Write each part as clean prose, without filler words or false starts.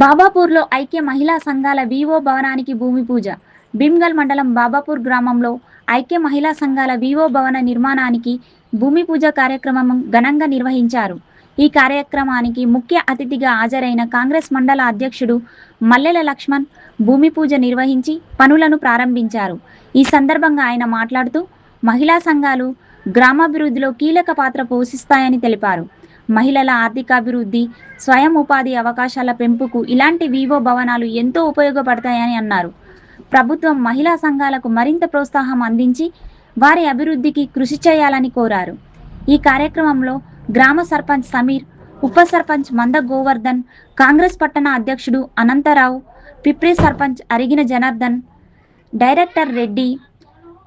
బాబాపూర్లో ఐక్య మహిళా సంఘాల వీవో భవనానికి భూమి పూజ. భీమ్గల్ మండలం బాబాపూర్ గ్రామంలో ఐక్య మహిళా సంఘాల వీవో భవన నిర్మాణానికి భూమి పూజ కార్యక్రమం ఘనంగా నిర్వహించారు. ఈ కార్యక్రమానికి ముఖ్య అతిథిగా హాజరైన కాంగ్రెస్ మండల అధ్యక్షుడు మల్లెల లక్ష్మణ్ భూమి పూజ నిర్వహించి పనులను ప్రారంభించారు. ఈ సందర్భంగా ఆయన మాట్లాడుతూ మహిళా సంఘాలు గ్రామాభివృద్ధిలో కీలక పాత్ర పోషిస్తాయని తెలిపారు. మహిళల ఆర్థికాభివృద్ధి, స్వయం ఉపాధి అవకాశాల పెంపుకు ఇలాంటి వీవో భవనాలు ఎంతో ఉపయోగపడతాయని అన్నారు. ప్రభుత్వం మహిళా సంఘాలకు మరింత ప్రోత్సాహం అందించి వారి అభివృద్ధికి కృషి చేయాలని కోరారు. ఈ కార్యక్రమంలో గ్రామ సర్పంచ్ సమీర్, ఉప సర్పంచ్ మంద గోవర్ధన్, కాంగ్రెస్ పట్టణ అధ్యక్షుడు అనంతరావు, పిప్రి సర్పంచ్ అరిగిన జనార్దన్, డైరెక్టర్ రెడ్డి,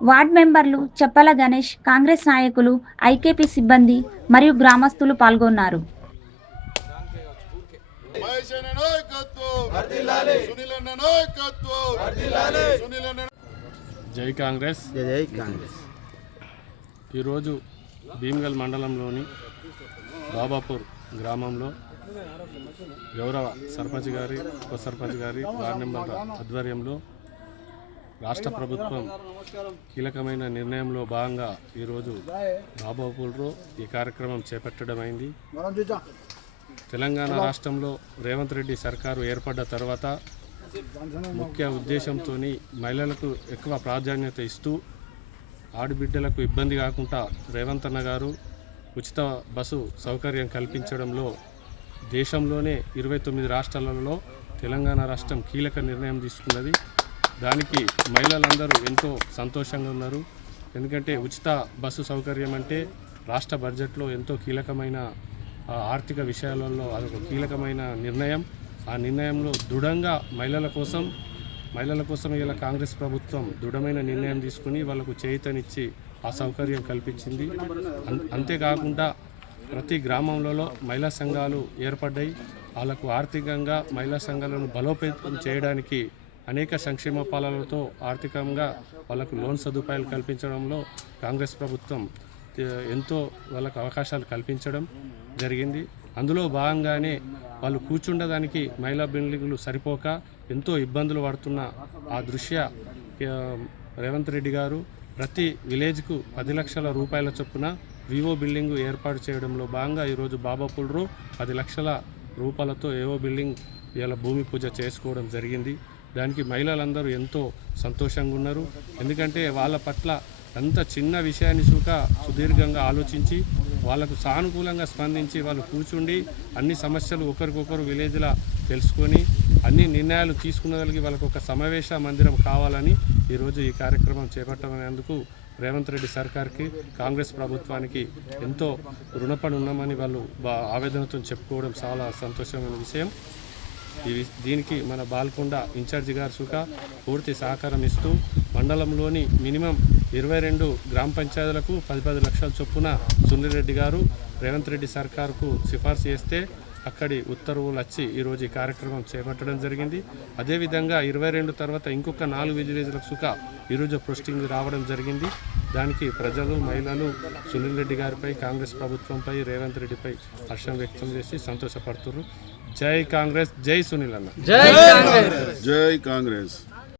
వార్డ్ మెంబర్లు చెప్పల గణేష్, కాంగ్రెస్ నాయకులు, ఐకేపీ సిబ్బంది మరియు గ్రామస్తులు పాల్గొన్నారు. జై కాంగ్రెస్. జై కాంగ్రెస్. ఈరోజు భీమ్గల్ మండలంలోని బాబాపూర్ గ్రామంలో గౌరవ సర్పంచ్ గారి, ఉప సర్పంచ్ గారి, వార్డు మెంబర్ల ఆధ్వర్యంలో రాష్ట్ర ప్రభుత్వం కీలకమైన నిర్ణయంలో భాగంగా ఈరోజు బాబాపూర్లో ఈ కార్యక్రమం చేపట్టడమైంది. తెలంగాణ రాష్ట్రంలో రేవంత్ రెడ్డి సర్కారు ఏర్పడ్డ తర్వాత ముఖ్య ఉద్దేశంతో మహిళలకు ఎక్కువ ప్రాధాన్యత ఇస్తూ ఆడబిడ్డలకు ఇబ్బంది కాకుండా రేవంత్ అన్న గారు ఉచిత బస్సు సౌకర్యం కల్పించడంలో దేశంలోనే 29 రాష్ట్రాలలో తెలంగాణ రాష్ట్రం కీలక నిర్ణయం తీసుకున్నది. దానికి మహిళలందరూ ఎంతో సంతోషంగా ఉన్నారు. ఎందుకంటే ఉచిత బస్సు సౌకర్యం అంటే రాష్ట్ర బడ్జెట్లో ఎంతో కీలకమైన ఆర్థిక విషయాలలో అదొక కీలకమైన నిర్ణయం. ఆ నిర్ణయంలో దృఢంగా మహిళల కోసం ఇలా కాంగ్రెస్ ప్రభుత్వం దృఢమైన నిర్ణయం తీసుకుని వాళ్ళకు చేయూతనిచ్చి ఆ సౌకర్యం కల్పించింది. అంతేకాకుండా ప్రతి గ్రామంలో మహిళా సంఘాలు ఏర్పడ్డాయి. వాళ్ళకు ఆర్థికంగా మహిళా సంఘాలను బలోపేతం చేయడానికి అనేక సంక్షేమ పాలనలతో ఆర్థికంగా వాళ్ళకు లోన్ సదుపాయాలు కల్పించడంలో కాంగ్రెస్ ప్రభుత్వం ఎంతో వాళ్ళకు అవకాశాలు కల్పించడం జరిగింది. అందులో భాగంగానే వాళ్ళు కూర్చుండడానికి మహిళా బిల్డింగులు సరిపోక ఎంతో ఇబ్బందులు పడుతున్న ఆ దృశ్య రేవంత్ రెడ్డి గారు ప్రతి విలేజ్కు 10 లక్షల రూపాయల చొప్పున వివో బిల్డింగు ఏర్పాటు చేయడంలో భాగంగా ఈరోజు బాబాపూర్లో 10 లక్షల రూపాయలతో ఏవో బిల్డింగ్ ఇలా భూమి పూజ చేసుకోవడం జరిగింది. దానికి మహిళలందరూ ఎంతో సంతోషంగా ఉన్నారు. ఎందుకంటే వాళ్ళ పట్ల అంత చిన్న విషయాన్ని సుదీర్ఘంగా ఆలోచించి వాళ్ళకు సానుకూలంగా స్పందించి వాళ్ళు కూర్చుండి అన్ని సమస్యలు ఒకరికొకరు విలేజ్లో తెలుసుకొని అన్ని నిర్ణయాలు తీసుకునేందుకు వాళ్ళకు ఒక సమావేశ మందిరం కావాలని ఈరోజు ఈ కార్యక్రమం చేపట్టమైనందుకు రేవంత్ రెడ్డి సర్కార్కి, కాంగ్రెస్ ప్రభుత్వానికి ఎంతో రుణపడి ఉన్నామని వాళ్ళు ఆవేదనతో చెప్పుకోవడం చాలా సంతోషమైన విషయం. దీనికి మన బాల్కొండ ఇన్ఛార్జి గారు పూర్తి సహకారం ఇస్తూ మండలంలోని మినిమం 22 గ్రామ పంచాయతీలకు 10 లక్షల చొప్పున సునీల్ రెడ్డి గారు రేవంత్ రెడ్డి సర్కారుకు సిఫార్సు చేస్తే అక్కడి ఉత్తర్వులు వచ్చి ఈరోజు ఈ కార్యక్రమం చేపట్టడం జరిగింది. అదేవిధంగా 22 తర్వాత ఇంకొక 4 విలేజ్లకు ఈరోజు పోస్టింగ్ రావడం జరిగింది. దానికి ప్రజలు, మహిళలు సునీల్ రెడ్డి గారిపై, కాంగ్రెస్ ప్రభుత్వంపై, రేవంత్ రెడ్డిపై హర్షం వ్యక్తం చేసి సంతోషపడుతున్నారు. జై కాంగ్రెస్, జై సునీల్ అన్న. జై కాంగ్రెస్. జై కాంగ్రెస్.